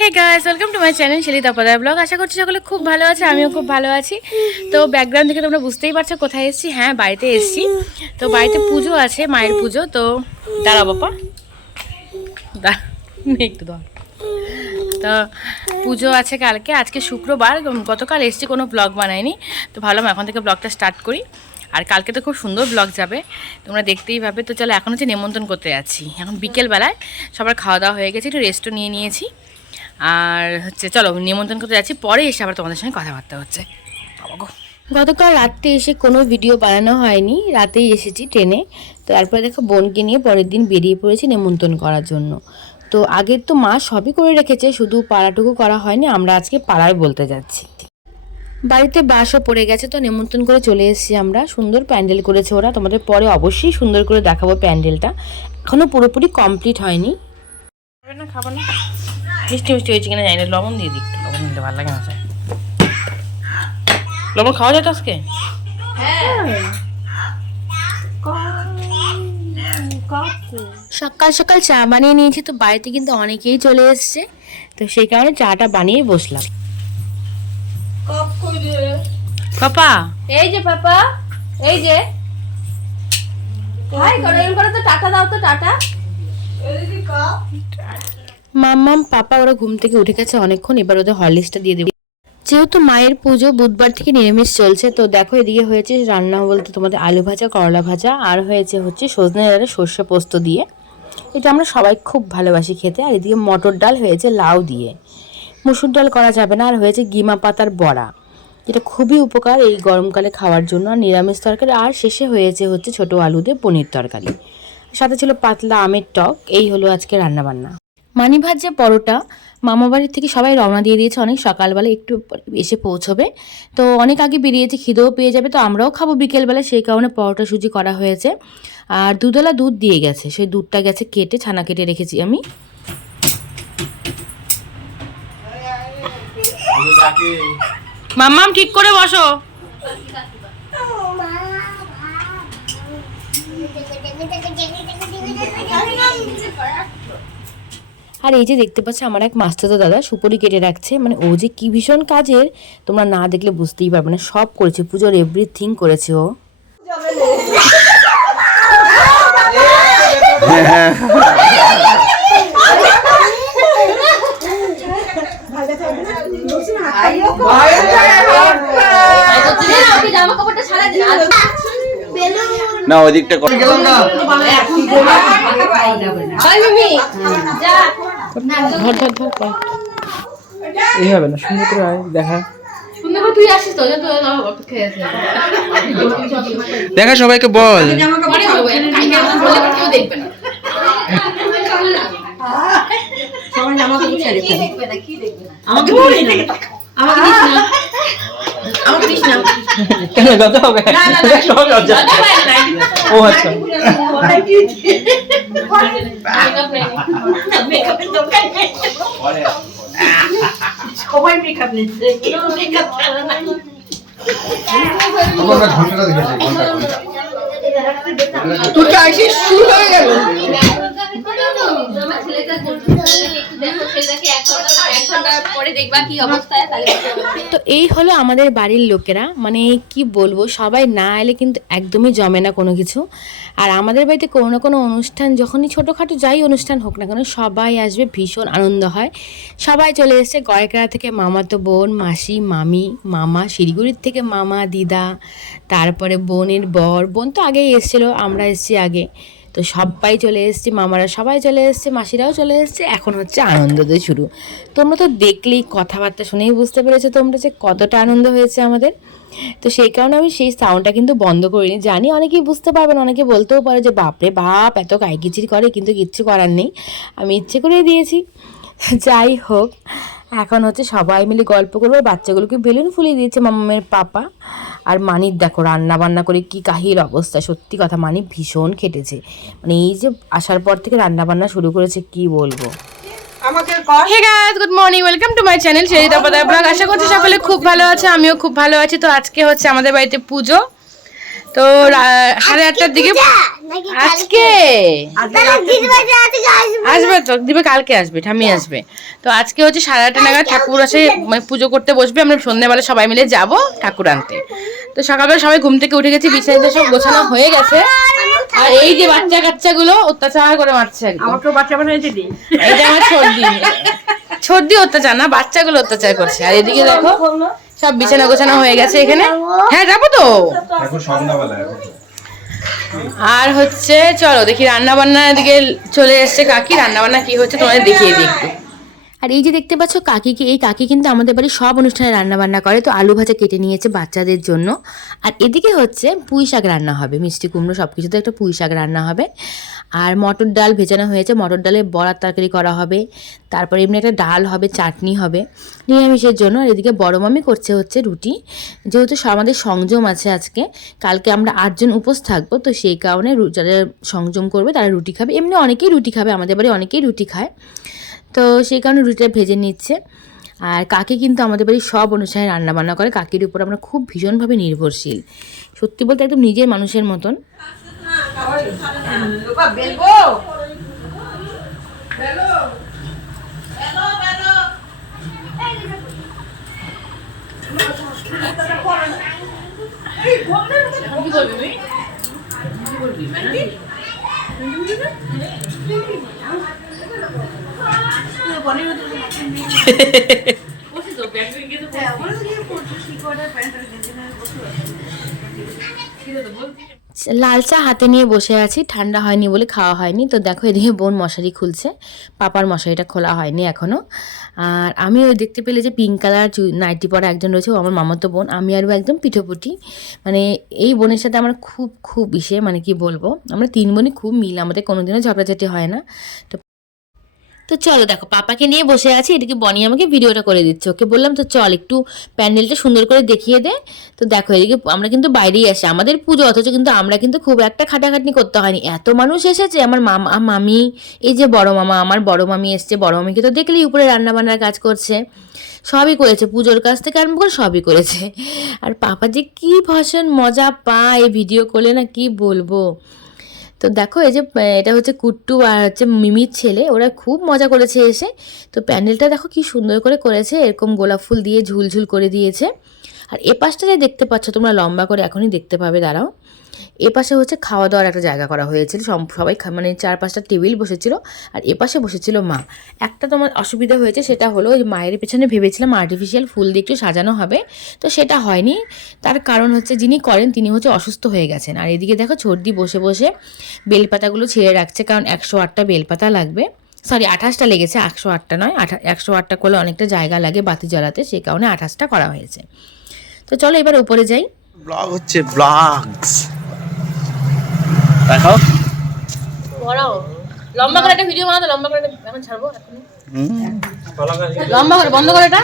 Hey guys welcome to my channel Shili Tapadar vlog আশা করছি সকলে খুব ভালো আছে, আমিও খুব ভালো আছি। তো ব্যাকগ্রাউন্ড থেকে তোমরা বুঝতেই পারছ কোথায় এসেছি। হ্যাঁ বাড়িতে এসেছি। তো বাড়িতে পুজো আছে, মায়ের পুজো। তো দাঁড়া বাপা দাঁড়া একটু দাঁড়া তো পুজো আছে কালকে, আজকে শুক্রবার। গতকাল এসেছি, কোনো ব্লগ বানাইনি। তো ভাবলাম এখন থেকে ব্লগটা স্টার্ট করি। আর কালকে তো খুব সুন্দর ব্লগ যাবে, তোমরা দেখতেই পাবে। তো চলো, এখন হচ্ছে নেমন্তন্ন করতে যাচ্ছি। এখন বিকেলবেলায় সবার খাওয়া দাওয়া হয়ে গেছে, একটু রেস্টও নিয়ে নিয়েছি। আর হচ্ছে চলো নিমন্ত্রণ করতে যাচ্ছি। পরে এসে আবার তোমাদের সঙ্গে কথাবার্তা হচ্ছে। গতকাল রাত্রে এসে কোনো ভিডিও বানানো হয়নি। রাতেই এসেছি ট্রেনে। তো তারপরে দেখো বোনকে নিয়ে পরের দিন বেরিয়ে পড়েছি নেমন্তন্ন করার জন্য। তো আগের তো মা সবই করে রেখেছে শুধু পাড়াটুকু করা হয়নি। আমরা আজকে পাড়ায় বলতে যাচ্ছি। বাড়িতে বাসও পড়ে গেছে তো নেমন্তন্ন করে চলে এসেছি আমরা। সুন্দর প্যান্ডেল করেছে ওরা। তোমাদের পরে অবশ্যই সুন্দর করে দেখাবো প্যান্ডেলটা। এখনও পুরোপুরি কমপ্লিট হয়নি। খাব না। মিষ্টি মিষ্টি হয়েছে কিনা জানি না লবণ দিয়ে দিই লবণ দিলে ভালো লাগে না স্যার লবণ খাওয়া যায় তো আজকে? সকাল সকাল চা বানিয়ে নিয়েছি তো বাড়িতে কিন্তু অনেকেই চলে এসছে তো সেই কারণে চাটা বানিয়ে বসলাম। পাপা? এই যে পাপা এই যে। হাই করো এরকম করে তো টাটা দাও তো টাটা। মাম্মাম, পাপা ওরা ঘুম থেকে উঠে গেছে অনেকক্ষণ, এবার ওদের হরলিক্সটা দিয়ে দেবো। যেহেতু মায়ের পুজো বুধবার থেকে নিরামিষ চলছে, তো দেখো এদিকে হয়েছে রান্না বলতে তোমাদের আলু ভাজা, করলা ভাজা, আর হয়েছে হচ্ছে সজনে ডালে সর্ষে পোস্ত দিয়ে। এটা আমরা সবাই খুব ভালোবাসি খেতে, আর এদিকে মটর ডাল হয়েছে লাউ দিয়ে। মুসুর ডাল করা যাবে না, আর হয়েছে গিমা পাতার বড়া। যেটা খুবই উপকার এই গরমকালে খাওয়ার জন্য, আর নিরামিষ তরকারি, আর শেষে হয়েছে হচ্ছে ছোট আলু দিয়ে পনির তরকারি। সাথে ছিল পাতলা আমের টক, এই হলো আজকে রান্নাবান্না। মানি ভাত যে পরোটা মামা বাড়ির থেকে সবাই রওনা দিয়ে দিয়েছে। অনেক সকালবেলা একটু এসে পৌঁছবে। তো অনেক আগে বেরিয়েছে খিদেও পেয়ে যাবে, তো আমরাও খাব বিকেলবেলা। সেই কারণে পরোটা সুজি করা হয়েছে। আর দুধওয়ালা দুধ দিয়ে গেছে। সেই দুধটা গেছে কেটে, ছানা কেটে রেখেছি আমি। মাম্মাম, ঠিক করে বসো। আর এই যে দেখতে পাচ্ছ আমার এক মাস্টারদা দাদা সুপরি কেটে রাখছে। মানে ও যে কি ভীষণ কাজের তোমরা না দেখলে বুঝতেই পারবে না সব করেছে পুজোর এভরিথিং করেছে ও। না ওদিকটা কর। মিমি যা। ধর ধর ধর কর। এই হবে না সুন্দর করে আয় দেখা। সবাইকে বল। মনে হবে কালকে এরকম বলে আবার কেউ দেখবে না কি দেখবে না কি দেখবে না আমাকে বলিস না আমাকে দিস না আমাকে দিস না কেন লজ্জা হবে সব লজ্জা ও আচ্ছা মেকআপ নেই আমরা ঘন্টাটা দেখেছি ঘণ্টা। ঘণ্টা তুই আসিস শুরু হয়ে গেল। আমার ছেলেটা একটু দেখো ছেলেটাকে এক ঘণ্টা এক ঘণ্টা পরে দেখবা কি অবস্থায় তাহলে তো এই হলো আমাদের বাড়ির লোকেরা। মানে কি বলব সবাই না এলে কিন্তু একদমই জমে না কোনো কিছু। আর আমাদের বাড়িতে কোনো না কোনো অনুষ্ঠান যখনই ছোটোখাটো যাই অনুষ্ঠান হোক না কেন সবাই আসবে ভীষণ আনন্দ হয়। সবাই চলে এসছে গয়কড়া থেকে মামাতো বোন মাসি মামি মামা শিলিগুড়ির থেকে মামা দিদা তারপরে বোনের বর। বোন তো আগেই এসেছিল আমরা এসেছি আগে। তো সবাই চলে এসছে, মামারা সবাই চলে এসছে, মাসিরাও চলে এসছে, এখন হচ্ছে আনন্দ দিয়ে শুরু। তোমরা তো দেখলেই কথাবার্তা শুনেই বুঝতে পেরেছ তোমরা যে কতটা আনন্দ হয়েছে আমাদের। তো সেই কারণে আমি সেই সাউন্ডটা কিন্তু বন্ধ করিনি। জানি অনেকেই বুঝতে পারবেন, অনেকে বলতেও পারে যে, বাপরে বাপ, এত কাইকিচির করে, কিন্তু কিচ্ছু করার নেই। আমি ইচ্ছে করেই দিয়েছি। যাই হোক, এখন হচ্ছে সবাই মিলে গল্প করব বাচ্চাগুলোকে বেলুন ফুলিয়ে দিয়েছে মামামের পাপা। আর মানির দেখো রান্না বান্না করে কি কাহির অবস্থা সত্যি কথা মানি ভীষণ খেটেছে। মানে এই যে আসার পর থেকে রান্না বান্না শুরু করেছে কি বলব? Hey guys good morning welcome to my channel সেই দাপাদা ব্লগ আশা করছি সকলে খুব ভালো আছে আমিও খুব ভালো আছি। তো আজকে হচ্ছে আমাদের বাড়িতে পুজো। তো সাড়ে আটটার দিকে আজকে? আজকে আসবে। তো দিবে কালকে আসবে ঠামি আসবে। তো আজকে হচ্ছে সাড়ে আটটা নাগাদ ঠাকুর আসে মানে পুজো করতে বসবে। আমরা সন্ধ্যেবেলা সবাই মিলে যাব ঠাকুর আনতে। তো সকালবেলা সবাই ঘুম থেকে উঠে গেছি বিছানাতে সব গোছানো হয়ে গেছে। আর এই যে বাচ্চা কাচ্চাগুলো অত্যাচার করে মারছে একদম। আমাকেও বাচ্চা বানিয়েছে দি এইটা আমার সর্দি সর্দি অত্যাচার না বাচ্চাগুলো অত্যাচার করছে। আর এদিকে দেখো সব বিছানা গোছানো হয়ে গেছে এখানে। হ্যাঁ যাব তো। আর হচ্ছে চলো দেখি রান্না বান্নার দিকে চলে এসছে কাকি। রান্না বান্না কি হচ্ছে তোমাদের দেখিয়ে দিই একটু। আর এই যে দেখতে পাচ্ছ কাকিকে, এই কাকি কিন্তু আমাদের বাড়ির সব অনুষ্ঠানে রান্না বান্না করে, তো আলু ভাজা কেটে নিয়েছে বাচ্চাদের জন্য। আর এদিকে হচ্ছে পুঁই শাক রান্না হবে, মিষ্টি, কুমড়ো সব কিছুতে একটা পুঁই শাক রান্না হবে। আর মটর ডাল ভেজানো হয়েছে, মটর ডালে বড়ার তরকারি করা হবে, তারপরে এমনি একটা ডাল হবে, চাটনি হবে, নিরামিষের জন্য। আর এদিকে বড় মামি করছে হচ্ছে রুটি, যেহেতু আমাদের সংযম আছে আজকে, কালকে আমরা আটজন উপোস থাকব, তো সেই কারণে যারা সংযম করবে তারা রুটি খাবে। এমনি অনেকেই রুটি খাবে, আমাদের বাড়ি অনেকেই রুটি খায়। তো সেই কারণে রুটিটা ভেজে নিচ্ছে। আর কাকি কিন্তু আমাদের বাড়ির সব অনুষ্ঠানে রান্নাবান্না করে। কাকির উপর আমরা খুব ভীষণভাবে নির্ভরশীল। সত্যি বলতে একদম নিজের মানুষের মতন। লাল চা হাতে নিয়ে বসে আছি, ঠান্ডা হয়নি বলে খাওয়া হয়নি। তো দেখো, এদিকে বোন মশারি খুলছে, পাপার মশারিটা খোলা হয়নি এখনও আর আমি ওই দেখতে পেলে যে পিঙ্ক কালার নাইটি পরা একজন রয়েছে, ও আমার মামাতো বোন, আমি আরও একদম পিঠোপুটি। মানে এই বোনের সাথে আমার খুব খুব ইসে মানে কি বলব, আমরা তিন বোনই খুব মিল, আমাদের কোনোদিনও ঝগড়াঝাটি হয় না। তো তো চলো দেখো, পাপাকে নিয়ে বসে আছি, এদিকে বনি আমাকে ভিডিওটা করে দিচ্ছে। ওকে বললাম, তো চল একটু প্যান্ডেলটা সুন্দর করে দেখিয়ে দে। তো দেখো, এদিকে আমরা কিন্তু বাইরেই আসি। আমাদের পুজো, অথচ কিন্তু আমরা কিন্তু খুব একটা খাটাখাটনি করতে হয়নি। এত মানুষ এসেছে, আমার মামা মামি, এই যে বড় মামা, আমার বড় মামি এসছে, বড় মামিকে তো দেখলেই উপরে রান্না বান্নার কাজ করছে। সবই করেছে, পুজোর কাছ থেকে আরম্ভ করে সবই করেছে। আর পাপা যে কি ভীষণ মজা পায় ভিডিও করলে না কি বলব? তো দেখো, এই যে এটা হচ্ছে কুট্টু আর হচ্ছে মিমির ছেলে, ওরা খুব মজা করেছে এসে। তো প্যান্ডেলটা দেখো কি সুন্দর করে করেছে, এরকম গোলাপ ফুল দিয়ে ঝুলঝুল করে দিয়েছে। আর এ পাশটা যে দেখতে পাচ্ছ তোমরা লম্বা করে, এখনই দেখতে পাবে, দাঁড়াও। এ পাশে হচ্ছে খাওয়া দাওয়ার একটা জায়গা করা হয়েছিল। সবাই মানে চার পাঁচটা টেবিল বসেছিল আর এ পাশে বসেছিল মা। একটা তোমার অসুবিধা হয়েছে সেটা হলো ওই মায়ের পেছনে ভেবেছিলাম আর্টিফিশিয়াল ফুল দিয়ে একটু সাজানো হবে। তো সেটা হয়নি। তার কারণ হচ্ছে যিনি করেন তিনি হচ্ছে অসুস্থ হয়ে গেছেন। আর এদিকে দেখো ছর্দি বসে বসে বেলপাতাগুলো ছিঁড়ে রাখছে কারণ একশো আটটা বেলপাতা লাগবে। সরি, আঠাশটা লেগেছে, একশো আটটা নয়, আঠা, একশো আটটা করলে অনেকটা জায়গা লাগে বাতি জ্বালাতে সেই কারণে আঠাশটা করা হয়েছে। তো চলো এবার উপরে যাই। ব্লগ হচ্ছে ব্লগস দেখাও। বড়াও লম্বা করে একটা ভিডিও বানাতো লম্বা করে এখন ছাড়বো লম্বা করে বন্ধ করে এটা।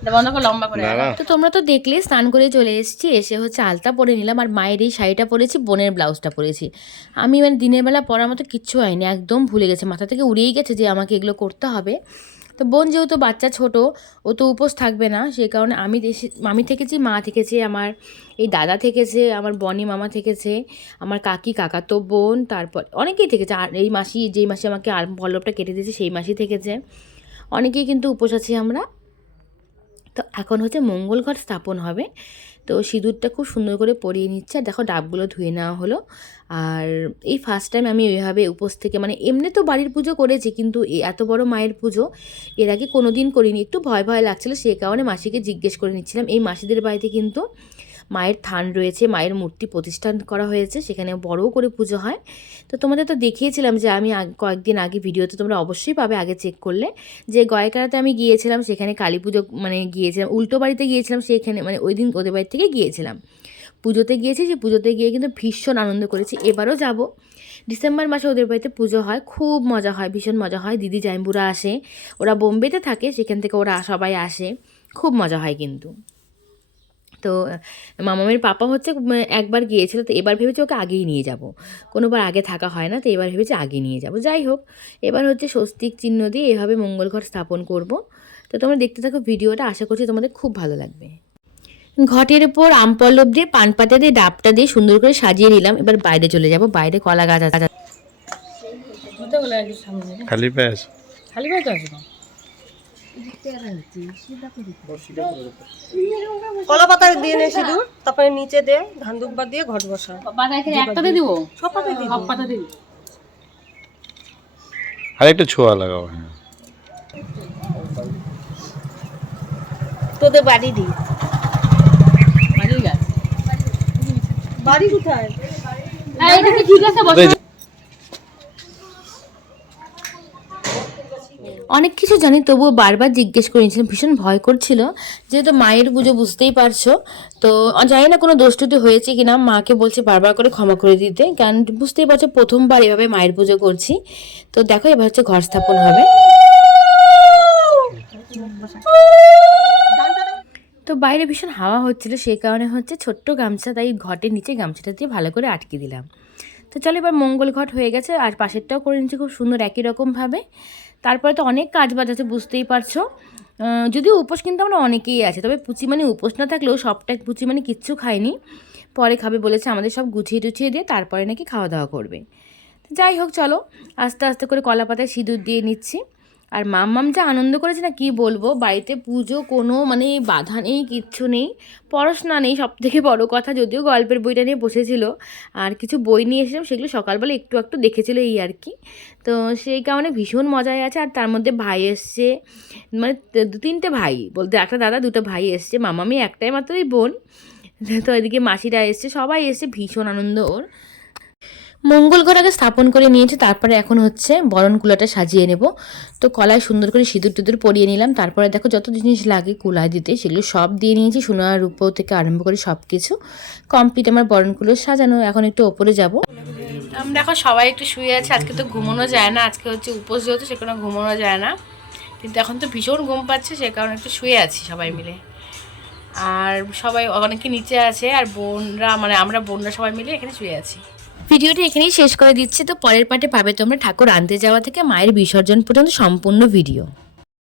এটা বন্ধ করে লম্বা করে। তো তোমরা তো দেখলে স্নান করে চলে এসেছি এসে হচ্ছে আলতা পরে নিলাম আর মায়ের এই শাড়িটা পরেছি বোনের ব্লাউজটা পরেছি। আমি মানে দিনের বেলা পরার মতো কিচ্ছু হয়নি একদম ভুলে গেছে। মাথা থেকে উড়েই গেছে যে আমাকে এগুলো করতে হবে। তো বোন যেহেতু বাচ্চা ছোট, ও তো উপোস থাকবে না সেই কারণে আমি আমি থেকেছি, মা থেকেছে, আমার এই দাদা থেকেছে, আমার বনি মামা থেকেছে, আমার কাকি, কাকা তো বোন, তারপর অনেকেই থেকেছে, আর এই মাসি, যেই মাসে আমাকে আর পল্লবটা কেটে দিয়েছে, সেই মাসি থেকেছে। অনেকেই কিন্তু উপোস আছি আমরা। তো এখন হচ্ছে মঙ্গল ঘট স্থাপন হবে। তো সিঁদুরটা খুব সুন্দর করে পরিয়ে নিচ্ছে। আর দেখো ডাবগুলো ধুয়ে নেওয়া হলো। আর এই ফার্স্ট টাইম আমি ওইভাবে উপোস থেকে মানে এমনি তো বাড়ির পুজো করেছি, কিন্তু এত বড় মায়ের পুজো এর আগে কোনো দিন করিনি। একটু ভয় ভয় লাগছিল সেই কারণে মাসিকে জিজ্ঞেস করে নিচ্ছিলাম। এই মাসিদের বাড়িতে কিন্তু মায়ের থান রয়েছে, মায়ের মূর্তি প্রতিষ্ঠান করা হয়েছে, সেখানে বড় করে পুজো হয়। তো তোমাদের তো দেখিয়েছিলাম যে আমি কয়েকদিন আগে ভিডিওতে তোমরা অবশ্যই পাবে, আগে চেক করলে। যে গয়কারাতে আমি গিয়েছিলাম, সেখানে কালী পুজো মানে গিয়েছিলাম, উল্টো বাড়িতে গিয়েছিলাম, সেখানে মানে ওই দিন ওদের বাড়ি থেকে গিয়েছিলাম। পুজোতে গিয়েছি যে পুজোতে গিয়ে কিন্তু ভীষণ আনন্দ করেছি। এবারও যাব। ডিসেম্বর মাসে ওদের বাড়িতে পুজো হয়, খুব মজা হয়, ভীষণ মজা হয়। দিদি জাইম্বুরা আসে, ওরা বোম্বেতে থাকে, সেখান থেকে ওরা সবাই আসে, খুব মজা হয় কিন্তু। তো মামামের পাপা হচ্ছে একবার গিয়েছিল তো এবার ভেবেছে ওকে আগেই নিয়ে যাব। কোনোবার আগে থাকা হয় না তো এবার ভেবেছে আগে নিয়ে যাব। যাই হোক এবার হচ্ছে স্বস্তিক চিহ্ন দিয়ে এভাবে মঙ্গল ঘর স্থাপন করব। তো তোমরা দেখতে থাকো ভিডিওটা আশা করছি তোমাদের খুব ভালো লাগবে। ঘটের উপর আম পল্লব দিয়ে পান পাতা দিয়ে ডাবটা দিয়ে সুন্দর করে সাজিয়ে নিলাম। এবার বাইরে চলে যাব বাইরে কলা গাছ আছে। খালি প্যাস খালি তো আসব কলা পাতা দিয়ে নে সিঁদুর তারপরে নিচে দে ধান দুব্বা দিয়ে ঘট বসা। একটাতে দিব? সব পাতা দিয়ে সব পাতা দিব। আর একটু ছোঁয়া লাগাও হ্যাঁ। তোদের বাড়ি দি। বাড়ি কোথায়? হ্যাঁ ঠিক আছে অনেক কিছু জানি, তবুও বারবার জিজ্ঞেস করে নিয়েছিলাম ভীষণ ভয় করছিল। যেহেতু মায়ের পুজো বুঝতেই পারছ, তো জানি না কোনো দোষটুটি হয়েছে কিনা, মাকে বলছে বারবার করে ক্ষমা করে দিতে, কারণ বুঝতেই পারছ প্রথমবার এভাবে মায়ের পুজো করছি। তো দেখো, এবার হচ্ছে ঘর স্থাপন হবে। তো বাইরে ভীষণ হাওয়া হচ্ছিল, সেই কারণে হচ্ছে ছোট্ট গামছা, তাই ঘটের নিচে গামছাটা দিয়ে ভালো করে আটকে দিলাম। তো চলো এবার মঙ্গল ঘট হয়ে গেছে, আর পাশেরটাও করে নিচ্ছি খুব সুন্দর একই রকমভাবে তারপরে তো অনেক কাজ বাজ আছে, বুঝতেই পারছ। যদিও উপোস কিন্তু আমরা অনেকেই আছে, তবে পুচি মানে উপোস না থাকলেও সবটা পুচি মানে কিচ্ছু খায়নি। পরে খাবে বলেছে আমাদের সব গুছিয়ে টুছিয়ে দিয়ে তারপরে নাকি খাওয়া দাওয়া করবে। যাই হোক চলো, আস্তে আস্তে করে কলা পাতায় সিঁদুর দিয়ে নিচ্ছি। আর মাম্মাম যা আনন্দ করেছে না কি বলব? বাড়িতে পুজো, কোনো মানে বাধা নেই, কিচ্ছু নেই। পড়াশোনা নেই সব থেকে বড় কথা, যদিও গল্পের বইটা নিয়ে বসেছিল। আর কিছু বই নিয়ে এসেছিলাম, সেগুলো সকালবেলা একটু একটু দেখেছিল এই আর কি। তো সেই কারণে ভীষণ মজায় আছে। আর তার মধ্যে ভাই এসছে মানে দু তিনটে ভাই বলতে, একটা দাদা, দুটো ভাই এসছে মামামি একটাই মাত্রই বোন। তো এদিকে মাসিরা এসছে, সবাই এসছে, ভীষণ আনন্দ ওর। মঙ্গল ঘর স্থাপন করে নিয়েছে, তারপরে এখন হচ্ছে বরণ কুলাটা সাজিয়ে নেব। তো কলায় সুন্দর করে সিঁদুর টিঁদুর পরিয়ে নিলাম। তারপরে দেখো যত জিনিস লাগে কুলায় দিতে, সেগুলো সব দিয়ে নিয়েছি সোনার রূপো থেকে আরম্ভ করে সব কিছু কমপ্লিট আমার বরণগুলো সাজানো। এখন একটু ওপরে যাব। আমরা এখন সবাই একটু শুয়ে আছে। আজকে তো ঘুমানো যায় না। আজকে হচ্ছে উপোস যেহেতু সেখানে ঘুমানো যায় না। কিন্তু এখন তো ভীষণ ঘুম পাচ্ছে, সে কারণে একটু শুয়ে আছি সবাই মিলে। আর সবাই অনেকে নিচে আছে, আর বোনরা মানে আমরা বোনরা সবাই মিলে এখানে শুয়ে আছি। ভিডিওটি এখানেই শেষ করে দিচ্ছি। তো পরের পাটে পাবে তোমরা ঠাকুর আনতে যাওয়া থেকে মায়ের বিসর্জন পর্যন্ত সম্পূর্ণ ভিডিও।